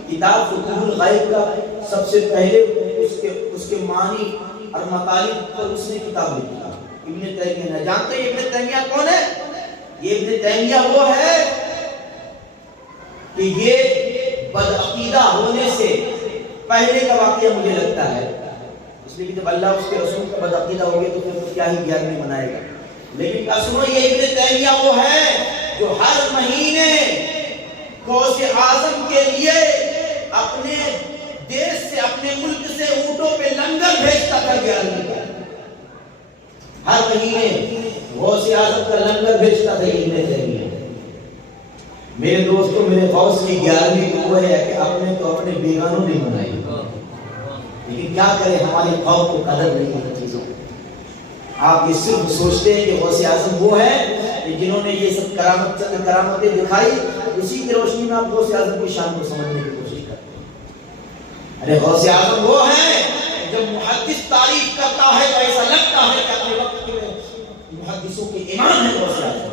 کتاب فتوح الغیب کا سب سے پہلے اس کے معنی اور مطالب پر اس نے کتاب لکھی، ابن تیمیہ نے۔ جانتے ہیں ابن تیمیہ کون ہے؟ یہ ابن تیمیہ وہ ہے کہ یہ بدعقیدہ ہونے سے پہلے کا واقعہ مجھے لگتا ہے، اس لیے کہ جب اللہ اس کے رسول کا بدعقیدہ ہو گیا تو پھر کیا ہی 11ویں منائے گا۔ لیکن سنو، یہ ابن تیمیہ وہ ہے جو ہر مہینے غوث اعظم کے لیے اپنے دیش سے، اپنے ملک سے اونٹوں پہ لنگر بھیجتا تھا 11ویں کا۔ ہر مہینے غوث اعظم کا لنگر بھیجتا تھا ابن تیمیہ۔ میرے دوستوں، میرے غوث کی 11ویں وہ ہے کہ اپنے تو اپنے بیگانوں نے بنائی، لیکن کیا کرے ہماری قوم کو قدر نہیں ہے چیزوں۔ آپ یہ صرف سوچتے ہیں کہ غوث اعظم وہ ہے کہ جنہوں نے یہ سب کرامتیں دکھائی، اسی کی روشنی میں آپ غوث اعظم کی شان کو سمجھنے کی کوشش کرتے ہیں۔ ارے غوث اعظم وہ ہے جب محدث تعریف کرتا ہے تو ایسا لگتا ہے کہ اپنے وقت کے محدثوں کے امام ہے غوث اعظم۔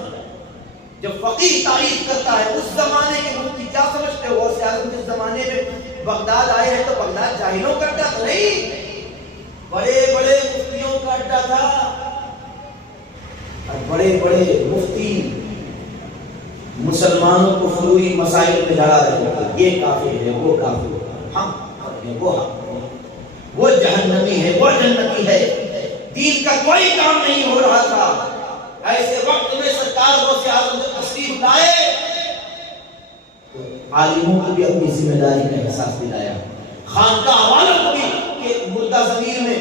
جب فقیہ تعریف کرتا ہے، اس زمانے کے مفتی کیا سمجھتے ہو؟ غوث اعظم جس زمانے میں بغداد آئے ہیں تو بغداد جاہلوں کا اڈا تھا نہیں، بڑے بڑے مفتیوں کا اڈا تھا، اور بڑے بڑے مفتی مسلمانوں کو فروعی مسائل میں لڑا رہے تھے، یہ کافر ہے، وہ کافر ہے، ہم ہیں، وہ جہنمی ہے، وہ جنتی ہے، دین کا کوئی کام نہیں ہو رہا تھا۔ ایسے وقت میں سرکار غوث اعظم نے تشریف لائے تو عالموں کو بھی اپنی ذمہ داری کا احساس دلایا، خانقاہ والوں کو بھی کہ مردہ ضمیر میں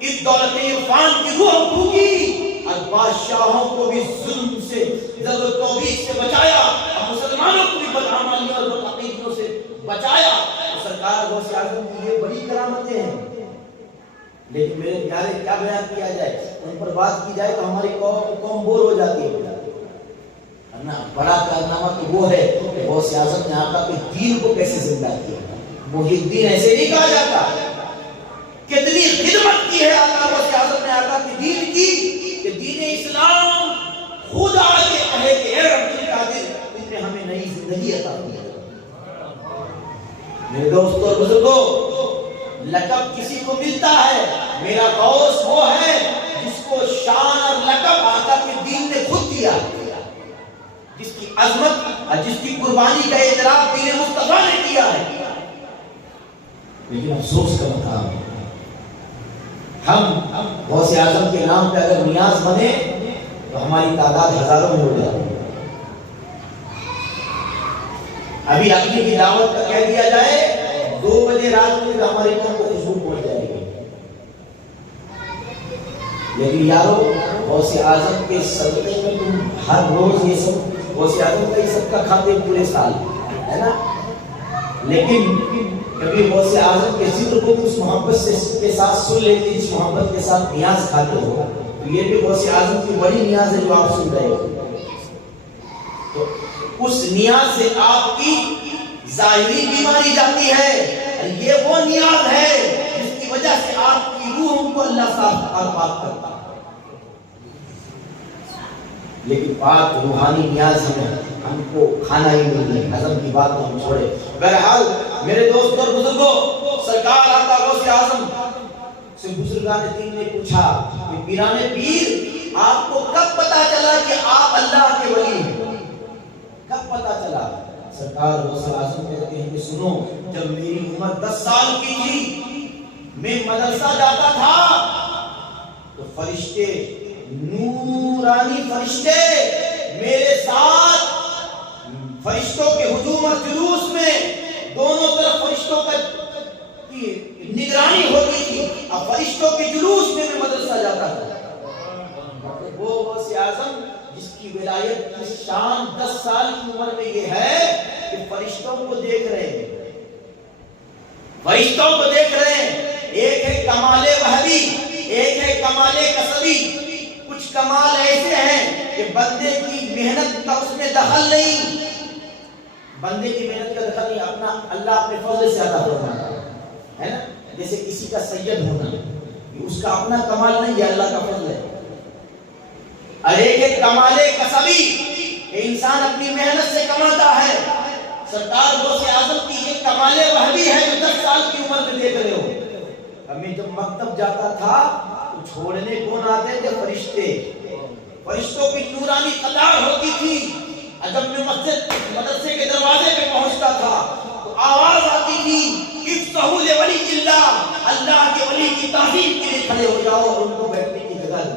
اس دولت عرفان کی روح پھونکی، اور بادشاہوں کو بھی ظلم سے، ظلم و توبیخ سے بچایا، اور مسلمانوں کو بھی بدعمالیوں اور بدعقیدیوں سے بچایا۔ سرکار غوث اعظم کی یہ بڑی کرامتیں ہیں، لیکن میرے پیارے کیا بیان کیا جائے، ان پر بات کی جائے تو ہماری قوم بور ہو جاتی ہے۔ بڑا کارنامہ تو وہ ہے کہ غوث اعظم نے آقا کے دین کو کیسے زندہ کیا۔ محی الدین ایسے نہیں کہا جاتا، کتنی خدمت کی ہے آقا غوث اعظم نے آقا کے دین کی کہ دین اسلام خدا کے کہے کہ اے رب القادر تم نے ہمیں نئی زندگی عطا کی۔ میرے دوستوں اور بزرگوں، لقب کسی کو ملتا ہے، میرا غوث وہ ہے جس کو شان اور لقب آقا کے دین نے خود دیا، جس کی عظمت اور جس کی قربانی کا اعتراف دین مصطفیٰ نے کیا ہے۔ لیکن افسوس کا مقام ہے، ہم غوث اعظم کے نام پہ اگر نیاز بنے تو ہماری تعداد ہزاروں میں ہو جاتی ہے۔ ابھی اگلی کی دعوت کا کہہ دیا جائے 2 بجے رات میں ہماری قوم کو خوشبو پہنچ جائے گی، لیکن یارو غوث اعظم کے صدقے میں تم ہر روز یہ سب غوث اعظم کا یہ سب کا کھاتے پورے سال ہے نا، لیکن کبھی غوث اعظم کے ذکر کو اس محبت کے ساتھ سن لیتے، جس محبت کے ساتھ نیاز کھاتے ہو، تو یہ بھی غوث اعظم کی بڑی نیاز ہے جو آپ سن رہے ہو۔ تو اس نیاز سے آپ کی ظاہری بیماری جاتی ہے، یہ وہ نیاز ہے جس کی وجہ سے آپ کی روح کو اللہ صاف اور پاک کرتا ہے۔ لیکن پاک روحانی نیاز ہم کو کھانا ہی نہیں ہے، ہضم کی بات تو ہم چھوڑے۔ بہرحال میرے دوستوں اور بزرگوں، سرکار آقا غوث اعظم سے بزرگان دین نے پوچھا کہ پیران پیر، آپ کو کب پتا چلا کہ آپ اللہ کے ولی ہیں؟ کب پتا چلا؟ سرکار غوث اعظم کہتے ہیں کہ سنو، جب میری عمر 10 سال کی تھی، میں مدرسہ جاتا تھا تو فرشتے، نورانی فرشتے میرے ساتھ، فرشتوں کے ہجوم اور جلوس میں دونوں طرف فرشتوں کی نگرانی ہوتی تھی، اور فرشتوں کے جلوس میں میں مدرسہ جاتا تھا۔ وہ غوث اعظم جس کی ولایت کی شان 10 سال کی عمر میں یہ ہے کہ فرشتوں کو دیکھ رہے ہیں، فرشتوں کو دیکھ رہے ہیں۔ ایک ہے کمال وحدی، ایک ہے کمال کسبی۔ کچھ کمال ایسے ہیں کہ بندے کی محنت کا اس میں دخل نہیں، بندے کی محنت کا دخل نہیں، اپنا اللہ اپنے فضل سے عطا فرماتا ہے نا، جیسے کسی کا سید ہونا، یہ اس کا اپنا کمال نہیں، یہ اللہ کا فضل ہے۔ اور ایک ہے کمال کسبی، کہ انسان اپنی محنت سے کماتا ہے۔ سرکار غوث اعظم کی یہ کمال وحدی ہے جو 10 سال کی عمر میں دیکھ رہے ہو۔ میں جب مکتب جاتا تھا تو چھوڑنے کون آتے تھے؟ فرشتے، فرشتوں کی نورانی قطار ہوتی تھی، اور جب میں مدرسے کے دروازے پہ پہنچتا تھا تو آواز آتی تھی، افتحوا لولی اللہ، اللہ کے ولی کی تعظیم کے لیے کھڑے ہو جاؤ اور ان کو بیٹھنے کی جگہ دو۔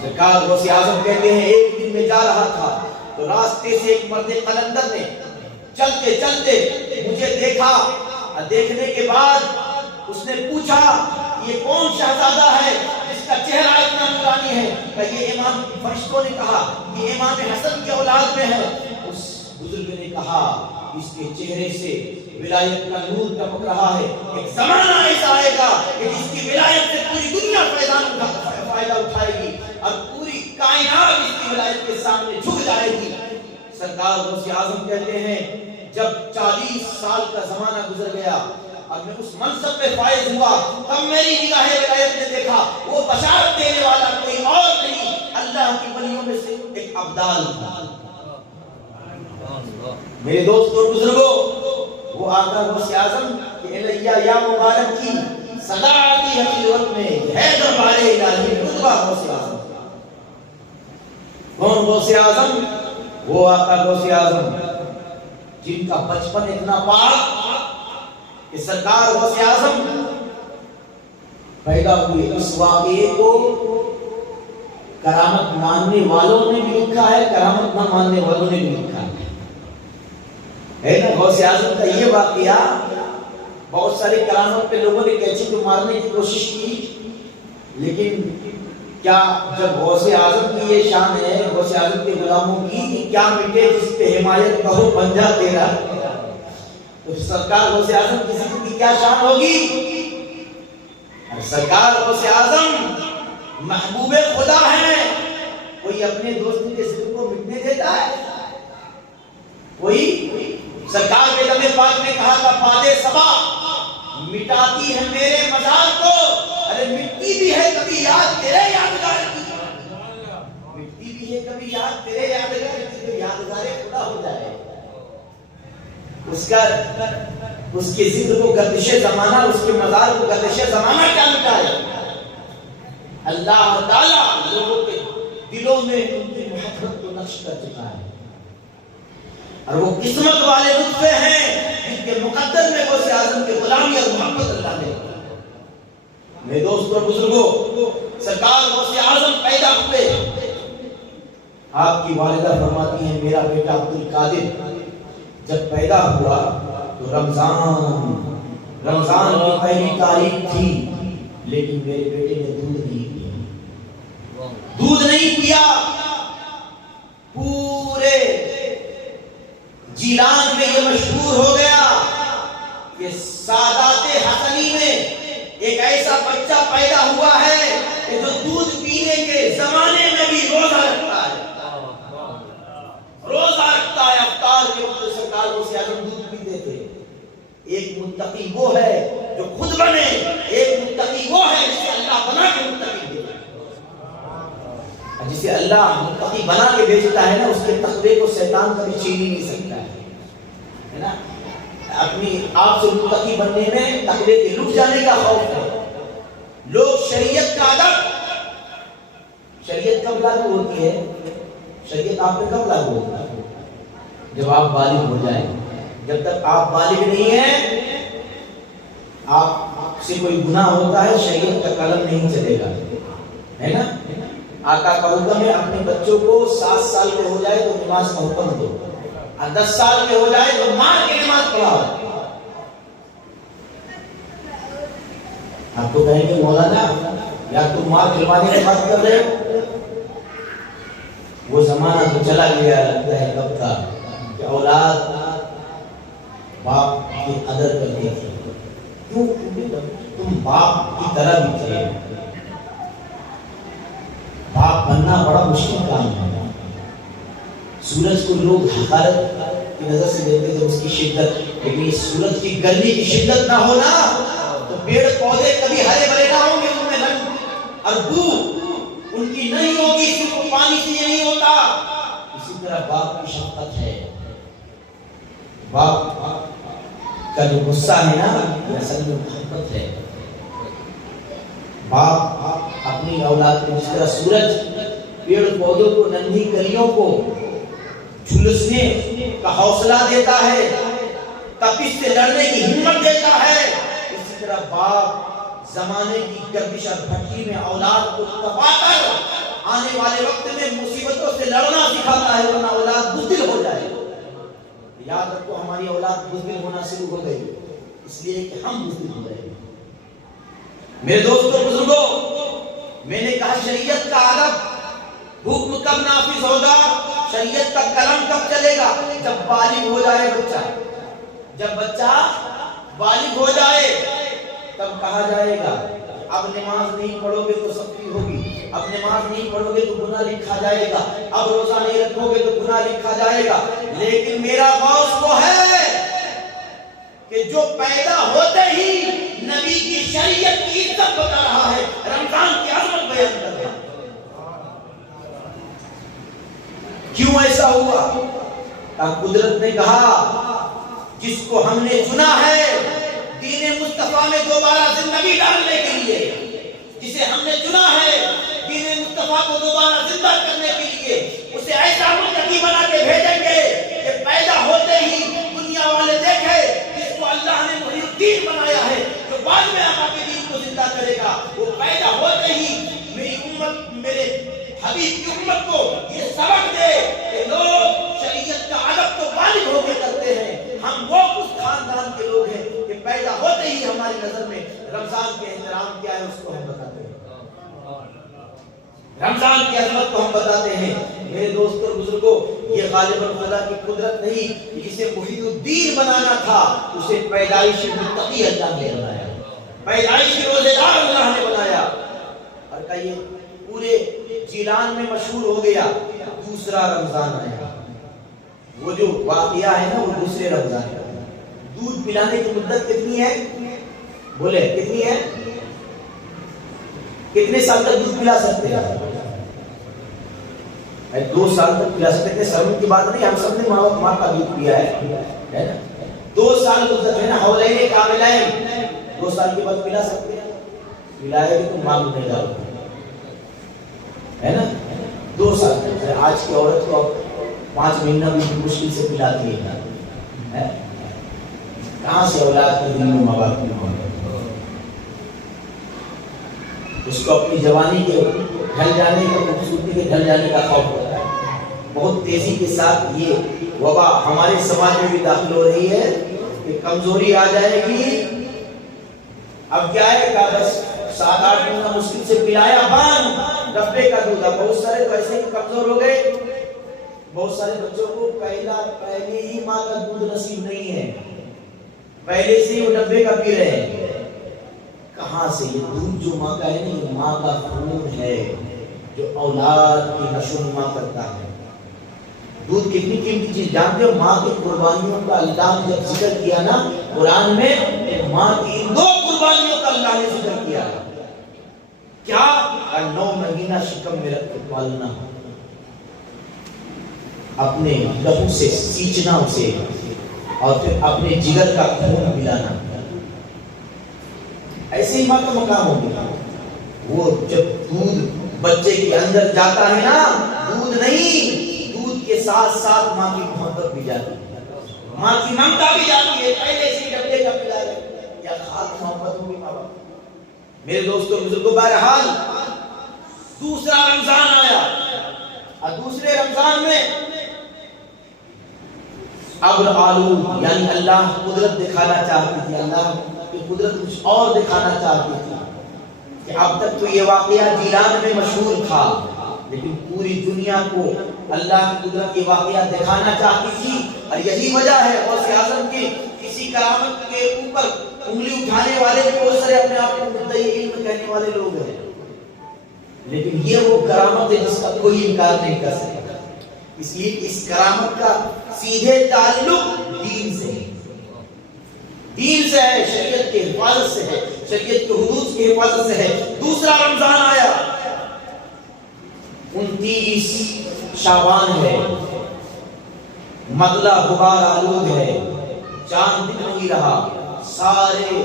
سرکار غوث اعظم کہتے ہیں ایک دن میں جا رہا تھا تو راستے سے ایک مرد قلندر نے چلتے چلتے مجھے دیکھا، اور دیکھنے کے بعد اس نے پوچھا یہ کون شہزادہ ہے جس کا چہرہ اتنا نورانی ہے کہ یہ امام فرشتوں نے کہا کہ امام حسن کی اولاد میں ہے. اس بزرگ نے کہا اس کے چہرے سے ولایت کا نور ٹپک رہا ہے. ایک زمانہ ایسا آئے گا کہ جس کی ولایت سے پوری دنیا فائدہ اٹھائے گی اور پوری کائنات اس کی ولایت کے سامنے جھک جائے گی. سرکار غوث اعظم کہتے ہیں جب 40 سال کا زمانہ گزر گیا اور میں اس منصب پہ فائز ہوا تب میری نگاہ ولایت نے دیکھا وہ بشارت دینے والا کوئی اور نہیں اللہ کی ولیوں میں سے ایک ابدال تھا. میرے دوستوں اور بزرگوں وہ آقا غوث اعظم کہ الیہ یا مبارک کی صدا آتی ہے خلوت میں حیدر والے الہی رتبہ غوث اعظم. کون غوث اعظم؟ وہ آقا غوث اعظم جن کا بچپن اتنا پاک کہ سرکار غوث اعظم پیدا ہوئے. اس واقعے کو کرامت ماننے والوں نے بھی لکھا ہے, کرامت نہ ماننے والوں نے بھی لکھا ہے نا. غوث اعظم کا یہ واقعہ بہت سارے کرامت پہ لوگوں نے کیچی کو مارنے کی کوشش کی, لیکن کیا جب غوث اعظم کی یہ شان ہے غوث اعظم کے غلاموں کی کہ کیا مٹے جس پہ حمایت کہو بن جا تیرا, تو سرکار غوث اعظم کسی کی کیا شان ہوگی. سرکار غوث اعظم محبوب خدا ہے. کوئی اپنے دوست کے ذکر کو مٹنے دیتا ہے؟ کوئی؟ سرکار کے دم پاک نے کہا تھا باد صبا مٹاتی ہے میرے مزار کو, ارے مٹی بھی ہے کبھی یاد تیرے یادگار کی, مٹی بھی ہے کبھی یاد تیرے یادگار کی, جو یادگار خدا ہو جائے اس کے ذکر کو گردش زمانہ, اس کے مزار کو گردش زمانہ کیا مٹائے. اللہ تعالیٰ لوگوں کے دلوں میں ان کی محبت کو نقش کر چکا ہے, اور وہ قسمت والے نطفے ہیں جن کے مقدر میں غوث اعظم کے غلامی اور محبت اللہ نے. میرے دوستوں اور بزرگوں سرکار غوث اعظم پیدا ہوئے. آپ کی والدہ فرماتی ہیں میرا بیٹا عبد القادر جب پیدا ہوا تو رمضان کی پہلی تاریخ تھی, لیکن میرے بیٹے نے دودھ نہیں پیا. پورے جیلان میں یہ مشہور ہو گیا کہ سادات حسنی میں ایک ایسا بچہ پیدا ہوا ہے کہ جو دودھ پینے کے زمانے میں بھی روزہ رکھتا ہے, روزہ رکھتا ہے. افطار کے وقت سرکار غوث اعظم دودھ پیتے تھے. ایک متقی وہ ہے جو خود بنے, ایک متقی وہ ہے جسے اللہ بنا کے متقی دے. جسے اللہ متقی بنا کے بھیجتا ہے نا, اس کے تقوی کو شیطان کبھی چھین ہی نہیں سکتا ہے نا. اپنی آپ سے متقی بننے میں تقوی کے لٹ جانے کا خوف ہے. لوگ شریعت کا ادب, شریعت کب لاگو ہوتی ہے, شریعت آپ پہ کب لاگو ہوتا ہے؟ جب آپ بالغ ہو جائیں. جب تک آپ بالغ نہیں ہیں, آپ سے کوئی گناہ ہوتا ہے شریعت کا قلم نہیں چلے گا, ہے نا. آقا کا حکم ہے اپنے بچوں کو 7 سال کے ہو جائے تو نماز کا حکم دو, اور 10 سال کے ہو جائے تو مار کے نماز پڑھاؤ. آپ تو کہیں گے مولانا یا تم مار کھلوانے کی بات کر رہے ہو, وہ زمانہ تو چلا گیا. لگتا ہے کب کا کہ اولاد باپ کی قدر کرتی تھی. کیوں؟ تم باپ کی طرح بھی تھے. باپ بننا بڑا مشکل کام ہے. سورج کو لوگ حقارت کی نظر سے دیکھتے تھے اس کی شدت, لیکن سورج کی گرمی کی شدت نہ ہونا تو پیڑ پودے کبھی ہرے بھرے نہ ہوں گے, ان میں رنگ اور بو ان کی نہیں ہوگی, صرف پانی سے یہ نہیں ہوتا. اسی طرح باپ کی شفقت ہے. باپ کا جو غصہ ہے نا یہ اصل میں محبت ہے. باپ اپنی اولاد کو جس طرح سورج پیڑ پودوں کو ننھی کلیوں کو جھلسنے کا حوصلہ دیتا ہے, تپش سے لڑنے کی ہمت دیتا ہے, اسی طرح باپ زمانے کی گردش اور بھٹی میں اولاد کو تپا کر آنے والے وقت میں مصیبتوں سے لڑنا سکھاتا ہے, ورنہ اولاد بزدل ہو جائے. یاد رکھو ہماری اولاد بزدل ہونا شروع ہو گئی اس لیے کہ ہم بزدل ہو رہے ہیں. میرے دوستوں بزرگوں میں نے کہا شریعت کا ادب، حکم کب نافذ ہوگا، شریعت کا قلم کب چلے گا؟ جب بالغ ہو جائے بچہ، جب بچہ بالغ ہو جائے تب کہا جائے گا اب نماز نہیں پڑھو گے تو سختی ہوگی، اب نماز نہیں پڑھو گے تو گناہ لکھا جائے گا، اب روزہ نہیں رکھو گے تو گناہ لکھا جائے گا۔ لیکن میرا غوث وہ ہے کہ جو پیدا ہوتے ہی نبی کی شریعت کی عزت بتا رہا ہے، رمضان کی عظمت بیان کر رہا ہے۔ کیوں ایسا ہوا؟ قدرت نے کہا جس کو ہم نے چنا ہے دین مصطفیٰ میں دوبارہ زندگی ڈالنے کے لیے، جسے ہم نے چنا ہے دین مصطفیٰ کو دوبارہ زندہ کرنے کے لیے، اسے ایسا متقی بنا کے بھیجیں گے کہ پیدا ہوتے ہی دنیا والے دیکھے جس کو اللہ نے محی الدین بنایا ہے، جو بعد میں آقا کے دین کو زندہ کرے گا، وہ پیدا ہوتے ہی میری امت، میرے حبیب کی امت کو یہ سبق دے کہ لوگ شریعت کا ادب تو بالغ ہو کے کرتے ہیں، ہم وہ اس خاندان کے لوگ ہیں کہ پیدا ہوتے ہی ہماری نظر میں رمضان کے احترام کیا ہے اس کو ہم بتاتے ہیں، رمضان کی عظمت کو ہم بتاتے ہیں۔ میرے دوستوں اور بزرگوں، یہ غالباً خدا کی قدرت نہیں، جسے محی الدین بنانا تھا اسے پیدائش متقی اللہ نے بنایا، پیدائش روزے دار اللہ نے بنایا، اور کہیے پورے جیلان میں مشہور ہو گیا۔ دوسرا رمضان آیا، وہ جو واقعہ ہے نا وہ دوسرے رمضان کا۔ دودھ پلانے کی مدت کتنی ہے؟ بولے کتنی ہے؟ کتنے سال تک دودھ پلا سکتے ہیں؟ 2 سال تک پلا سکتے ہیں، سرمن کی بات نہیں، ہم سب نے ماں کا دودھ پیا ہے نا، 2 سال مدت ہے نا، حولین کاملین، 2 سال کے بعد پلا سکتے ہیں، پلائے گے تو ماں نہیں جاؤ ہے نا، 2 سال تک۔ آج کی عورت کو 5 مہینہ بھی مشکل سے پلاتی ہے، کہاں سے اولاد کے دل میں ماں باپ کی محبت؟ اس کو اپنی جوانی کے ڈھل جانے کا، خوبصورتی کے ڈھل جانے کا خوف ہوتا ہے۔ بہت تیزی کے ساتھ یہ وبا ہمارے سماج میں بھی داخل ہو رہی ہے کہ کمزوری آ جائے گی، اب کیا ہے کہ بس 7-8 مہینہ مشکل سے پلایا، بند ڈبے کا دودھ۔ اب بہت سارے تو ایسے ہی کمزور ہو گئے، بہت سارے بچوں کو پہلے ہی ماں کا دودھ نصیب نہیں ہے، پہلے سے ہی وہ ڈبے کا پی رہے ہیں۔ کہاں سے یہ دودھ جو ماں کا ہے نا، یہ ماں کا خون ہے جو اولاد کی نشو و نما کرتا ہے۔ دودھ کتنی قیمتی چیز جانتے ہو؟ ماں کی قربانیوں کا اللہ نے جب ذکر کیا نا قرآن میں، ماں کی 2 قربانیوں کا اللہ نے ذکر کیا، کیا؟ 9 مہینہ شکم میں رکھ کے پالنا، اپنے لہو سے سینچنا اسے، اور پھر اپنے جگر کا خون پلانا۔ ایسے ہی ماں کا مقام ہو گیا۔ وہ جب دودھ بچے کے اندر جاتا ہے نا، دودھ نہیں، دودھ کے ساتھ ساتھ ماں کی محبت بھی جاتی ہے، ماں کی ممتا بھی جاتی ہے، پہلے سے ڈبے کا پلا رہے یا خاص محبت ہوگی ماں باپ۔ میرے دوستوں بزرگوں، بہرحال دوسرا رمضان آیا، اور دوسرے رمضان میں ابر آلود، یعنی اللہ قدرت دکھانا چاہتی تھی، اللہ کی قدرت کچھ اور دکھانا چاہتی تھی کہ اب تک تو یہ واقعہ جیلان میں مشہور تھا، لیکن پوری دنیا کو اللہ کی قدرت یہ واقعہ دکھانا چاہتی تھی۔ اور یہی وجہ ہے غوث اعظم کی کسی کرامت کے اوپر انگلی اٹھانے والے بہت سارے اپنے آپ کو مدعی علم کہنے والے لوگ ہیں، لیکن یہ وہ کرامت ہے جس کا کوئی انکار نہیں کر سکتا۔ اس لیے اس کرامت کا سیدھے تعلق دین سے ہے، دین سے ہے، شریعت کی حفاظت سے ہے، شریعت کے حدود کی حفاظت سے ہے۔ دوسرا رمضان آیا، 29 شعبان ہے، مطلع غبار آلود ہے، چاند دکھ نہیں رہا، سارے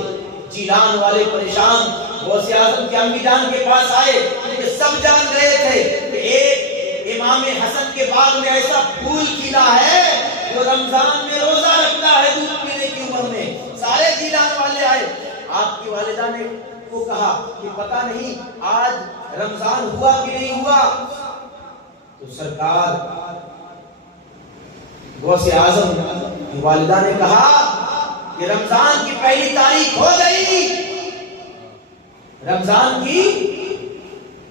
جیلان والے پریشان غوث اعظم کی امی جان کے پاس آئے، کیونکہ سب جان رہے تھے کہ ایک امام حسن کے باغ میں ایسا پھول کھلا ہے جو رمضان میں روزہ رکھتا ہے دودھ پینے کی عمر میں۔ سارے جیلان والے آئے، آپ کی والدہ نے کو کہا کہ پتہ نہیں آج رمضان ہوا کہ نہیں ہوا، تو سرکار غوث اعظم کی والدہ نے کہا کہ رمضان کی پہلی تاریخ ہو گئی، رمضان کی